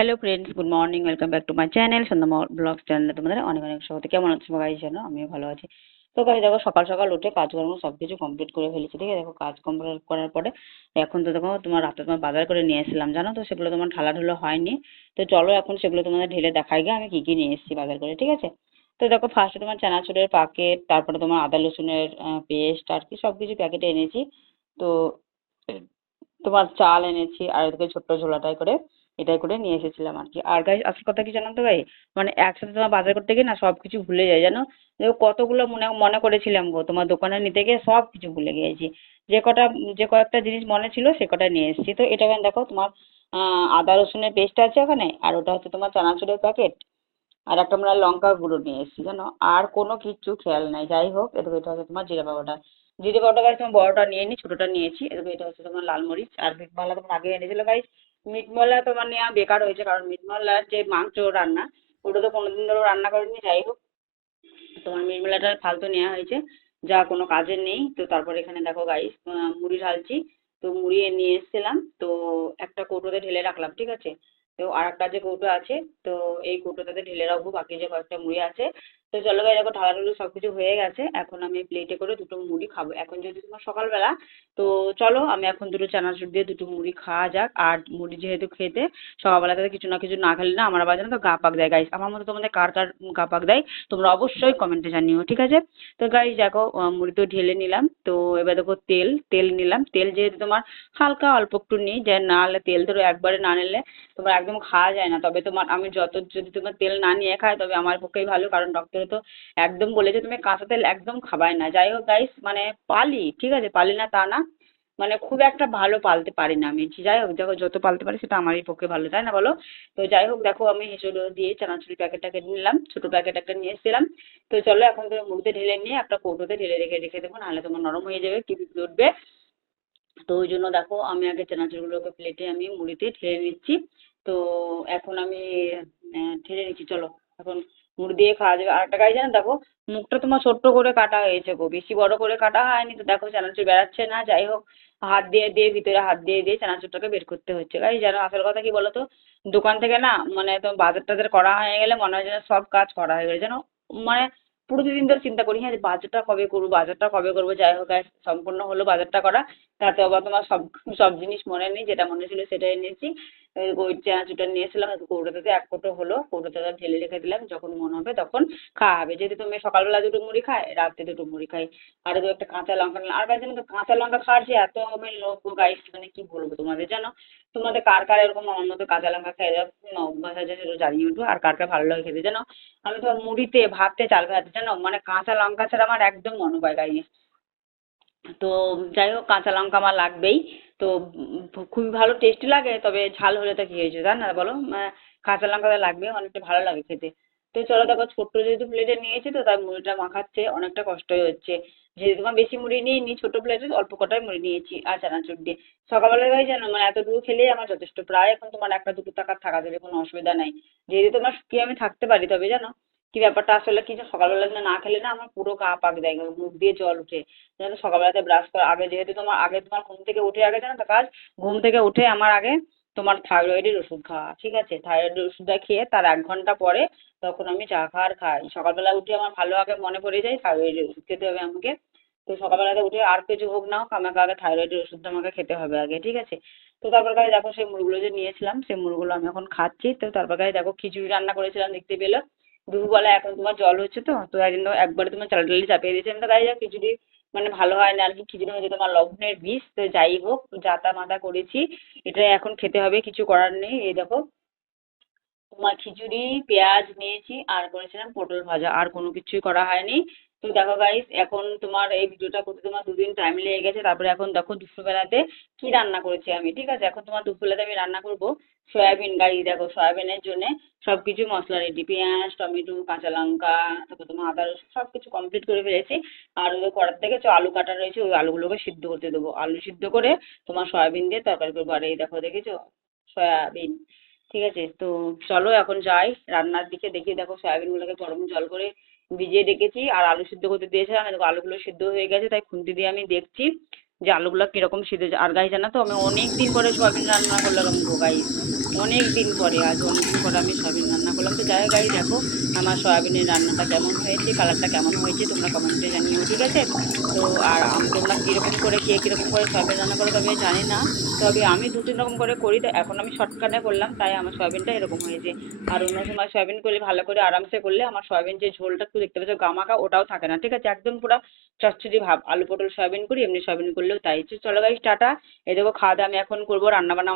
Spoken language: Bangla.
Hello friends good morning welcome back to my channel Sandhya blog চ্যানেলে তোমাদের অনেক অনেক স্বাগত। কেমন আছো সবাই জানো? আমিও ভালো আছি। তো গাড়ি দেখো সকাল সকাল উঠে কাজকর্ম সব কিছু কমপ্লিট করে ফেলেছি, ঠিক আছে? দেখো কাজ কমপ্লিট করার পরে এখন তো দেখো তোমার রাতে তোমার বাজার করে নিয়ে এসেছিলাম, জানো তো? সেগুলো তোমার ঢালা ঢুলো হয়নি। তো চলো এখন সেগুলো তোমাদের ঢেলে দেখাই গিয়ে আমি কি কি নিয়ে এসেছি বাজার করে, ঠিক আছে? তো দেখো ফার্স্টে তোমার চানাচুরের প্যাকেট তারপরে তোমার আদা রসুনের পেস্ট আর কি সব কিছু প্যাকেটে এনেছি। তো, তোমার চাল এনেছি আর এদিকে ছোট্ট ঝোলাটাই করে। এটাই করে নিয়ে এসেছিলাম আর কি। আর গাই আসল কথা কি জানো তো ভাই? মানে একসাথে তোমার বাজার করতে গিয়ে না সব কিছু ভুলে যাই জানো? কতগুলো মনে মনে করেছিলাম গো, তোমার দোকানে নিতে গিয়ে সব কিছু ভুলে গিয়েছি। যে কটা, যে কয়েকটা জিনিস মনে ছিল সে কটা নিয়ে এসেছি। তো এটা এখানে দেখো, তোমার আদা, রসুনের পেস্ট আছে ওখানে, আর ওটা হচ্ছে তোমার চানাচুরের প্যাকেট আর একটা আমরা লঙ্কা গুঁড়ো নিয়ে এসেছি, জানো? আর কোনো কিচ্ছু খেয়াল নাই। যাই হোক এদিকে এটা হচ্ছে তোমার জিরে পাউডার। জিরে পাউডার গাছ তোমার বড়টা নিয়ে নি, ছোটটা নিয়েছি এদিকে এটা হচ্ছে তোমার লাল মরিচ, আর মিট মশলা তোমার আগে এনেছিল গাইস মিট মশলা তোমার নেওয়া বেকার হয়েছে, কারণ মিট মশলার যে মাংস রান্না, ওটা তো কোনোদিন ধরো রান্না করিনি, যাই হোক। তোমার মিট মশলাটা ফালতু নেওয়া হয়েছে, যা কোনো কাজের নেই। তো তারপর এখানে দেখো গাইস মুড়ি ঢালছি। তো মুড়ি নিয়ে এসেছিলাম, তো একটা কৌটোতে ঢেলে রাখলাম, ঠিক আছে? তো আর একটা যে কৌটো আছে, তো এই কৌটোটাতে ঢেলে রাখব, বাকি যে কয়েকটা মুড়ি আছে তো চলো গাই দেখো ঢালাঢুলি সব কিছু হয়ে গেছে। এখন আমি প্লেটে করে দুটো মুড়ি খাব। এখন যেহেতু তোমার সকালবেলা, তো চলো আমি এখন দুটো চানাচুর দিয়ে দুটো মুড়ি খাওয়া যাক। আর মুড়ি যেহেতু খেতে, সকালবেলাতে কিছু না কিছু না খেলে না আমার আবার জানো তো গা পাক দেয়। গাইস আমার মতো তোমাদের কার কার গা পাক দেয়, তোমরা অবশ্যই কমেন্টে জানিও, ঠিক আছে? তো গাইস দেখো মুড়ি তো ঢেলে নিলাম। তো এবার দেখো তেল তেল নিলাম। তেল যেহেতু তোমার হালকা অল্প একটু নিই, যে না হলে তেল ধরো একবারে না নিলে তোমার একদম খাওয়া যায় না। তবে তোমার আমি যত যদি তোমার তেল না নিয়ে খাই, তবে আমার পক্ষেই ভালো। কারণ ডক্টরে তো একদম বলেছে তুমি কাঁচা তেল একদম খাবাই না। যাই হোক গাইস মানে পালি, ঠিক আছে? পালি না তা না। মানে খুব একটা ভালো পালতে পারি না আমি। যাই হোক, দেখো যত পালতে পারি সেটা আমারই পক্ষে ভালো, তাই না বলো? তো যাই হোক, দেখো আমি হেঁচড়ো দিয়ে চানাচুরি প্যাকেটটাকে নিলাম, ছোট প্যাকেট একটা নিয়ে এসেছিলাম। তো চলো এখন তুমি মুড়িতে ঢেলে নিয়ে একটা কৌটোতে ঢেলে রেখে রেখে দেবো নাহলে তোমার নরম হয়ে যাবে, কি উঠবে। তো ওই জন্য দেখো আমি আগে চানাচুরগুলোকে প্লেটে আমি মুড়িতে ঢেলে নিচ্ছি। তো এখন আমি ঢেলে নিচ্ছি, চলো। এখন মুড়ি দিয়ে খাওয়া যাবে। আর একটা গাছ জানো দেখো, মুখটা তোমার ছোট্ট করে কাটা হয়েছে গো, বেশি বড় করে কাটা হয়নি তো দেখো চানাচুর বেরাচ্ছে না, যাই হোক, হাত দিয়ে দিয়ে, ভিতরে হাত দিয়ে দিয়ে চানাচুরটাকে বের করতে হচ্ছে। গাই জানো আসল কথা কি বলো তো দোকান থেকে না মানে তো বাজার টাজার করা হয়ে গেলে মনে হয় যেন সব কাজ করা হয়ে গেলে। যেন মানে প্রতিদিন ধরে চিন্তা করি হ্যাঁ বাজারটা কবে করব, বাজারটা কবে করব, যাই হোক আর সম্পূর্ণ হলো বাজারটা করা। তাতে আবার তোমার সব সব জিনিস মনে নেই, যেটা মনে ছিল সেটাই এনেছি। এই ওই চানাচুরটা নিয়েছিলাম কৌটোতে এক কৌটো হলো কৌটোতে ঢেলে রেখে দিলাম, যখন মনে হবে তখন খাওয়া হবে যেহেতু তুমি সকালবেলা দুটো মুড়ি খায় রাতে দুটো মুড়ি খাই আর দু একটা কাঁচা লঙ্কা আর গাছ জানো তো, কাঁচা লঙ্কা খাওয়ার যে এত আমি লোক গাইস মানে কি বলব তোমাদের জানো? তোমাদের কার কার এরকম আমার মতো কাঁচা লঙ্কা খেয়ে? সেটা জানিয়ে উঠবো, আর কার কার ভালো লাগে খেতে। জানো? আমি তো মুড়িতে, ভাতে চাল ভাতে জানো? মানে কাঁচা লঙ্কা ছাড়া আমার একদম মনে পায় গাইস তো যাই হোক, কাঁচা লঙ্কা আমার লাগবেই। তো খুবই ভালো টেস্টি লাগে, তবে ঝাল হলে তো কি হয়েছে জান না বলো? কাঁচা লঙ্কাটা লাগবে, অনেকটা ভালো লাগে খেতে। তো চলো দেখো, ছোট্ট যেহেতু প্লেটে নিয়েছি, তো তাই মুড়িটা মাখাচ্ছে, অনেকটা কষ্টই হচ্ছে। যেহেতু তোমার বেশি মুড়ি নিইনি, ছোট প্লেটে অল্প কটাই মুড়ি নিয়েছি, আর চানাচুর দিয়ে। সকালবেলায় ভাই জানো মানে এতটুকু খেলেই আমার যথেষ্ট, প্রায় এখন তোমার একটা দুটো টাকার থাকা যাবে, কোনো অসুবিধা নাই। যেহেতু তোমার শুকিয়ে আমি থাকতে পারি তবে জানো কি ব্যাপারটা আসলে কি যে সকালবেলা না না খেলে না আমার পুরো গা পাক দেয় মুখ দিয়ে জল উঠে। জানো সকালবেলাতে ব্রাশ করার আগে যেহেতু তোমার, আগে তোমার ঘুম থেকে উঠে আগে জানো তো কাজ? ঘুম থেকে উঠে আমার আগে তোমার থাইরয়েডের ওষুধ খাওয়া, ঠিক আছে? থাইরয়েডের ওষুধটা খেয়ে তার এক ঘণ্টা পরে তখন আমি চা খাওয়ার খাই। সকালবেলা উঠে আমার ভালো আগে মনে পড়ে যায় থাইরয়েডের ওষুধ খেতে হবে আমাকে। তো সকালবেলাতে উঠে আর কিছু হোক না হোক, আমাকে আগে থাইরয়েডের ওষুধটা আমাকে খেতে হবে আগে, ঠিক আছে? তো তারপর গায়ে দেখো সেই মুড়িগুলো যে নিয়েছিলাম, সেই মুড়িগুলো আমি এখন খাচ্ছি। তো তারপর গায়ে দেখো খিচুড়ি রান্না করেছিলাম, দেখতে পেলে। দুপুরবেলা এখন তোমার জল হচ্ছে তো তো তাই জন্য একবারে তোমার চাল ডালি চাপিয়ে দিয়েছি। আমি তো গায়ে খিচুড়ি মানে ভালো হয় না, আর কি খিচুড়ির মধ্যে তোমার লবণের বিষ তো যাই হোক যাতা মাতা করেছি। এটা এখন খেতে হবে, কিছু করার নেই। এই দেখো, তোমার খিচুড়ি, পেঁয়াজ নিয়েছি, আর করেছিলাম পটল ভাজা, আর কোনো কিছুই করা হয়নি। তো দেখো গাইস এখন তোমার এই ভিডিওটা করতে তোমার দুদিন টাইম লেগে গেছে। তারপরে এখন দেখো দুপুরবেলাতে কি রান্না করেছি আমি, ঠিক আছে? এখন তোমার দুপুরবেলাতে আমি রান্না করব সয়াবিন গাই দেখো, সয়াবিনের জন্য সব কিছু মশলা রেডি পেঁয়াজ, টমেটো, কাঁচা লঙ্কা, তারপর তোমার আদা, রসুন সব কিছু কমপ্লিট করে ফেলেছি। আর ওই কড়ার থেকে যে আলু কাটা রয়েছে, ওই আলুগুলোকে সিদ্ধ করতে দেবো। আলু সিদ্ধ করে তোমার সয়াবিন দিয়ে তরকারি করব। আর এই দেখো, দেখেছ? সয়াবিন। ঠিক আছে? তো চলো এখন যাই। রান্নার দিকে দেখি দেখো, সয়াবিনগুলোকে গরম জল করে ভিজিয়ে রেখেছি আর আলু সিদ্ধ করতে দিয়েছিলাম দেখো আলুগুলো সিদ্ধ হয়ে গেছে, তাই খুন্তি দিয়ে আমি দেখছি যে আলুগুলো কীরকম সিদ্ধ আর গাইস জানো তো আমি অনেক দিন পরে সয়াবিন রান্না করলাম গো গাইস অনেক দিন পরে, আজ অনেক দিন পরে আমি সয়াবিন রান্না করলাম। তো যাই গাড়ি দেখো আমার সয়াবিনের রান্নাটা কেমন হয়েছে, কালারটা কেমন হয়েছে, তোমরা কমেন্টে জানিও, ঠিক আছে? তো আর তোমরা কীরকম করে, কে কীরকম করে সয়াবিন রান্না করো তবে জানি না। তবে আমি দু তিন রকম করে করি, তো এখন আমি শর্টকাটে করলাম, তাই আমার সয়াবিনটা এরকম হয়েছে। আর অন্য সময় সয়াবিন করলে, ভালো করে আরামসে করলে আমার সয়াবিন যে ঝোলটা একটু দেখতে পাচ্ছ গামাকা ওটাও থাকে না, ঠিক আছে? একদম পুরো চচ্চড়ি ভাব, আলু পটল সয়াবিন করি, এমনি সয়াবিন করলেও তাই। চলো গাইজ টাটা। এই দেখো, খাওয়া দাওয়া আমি এখন করব রান্না বান্না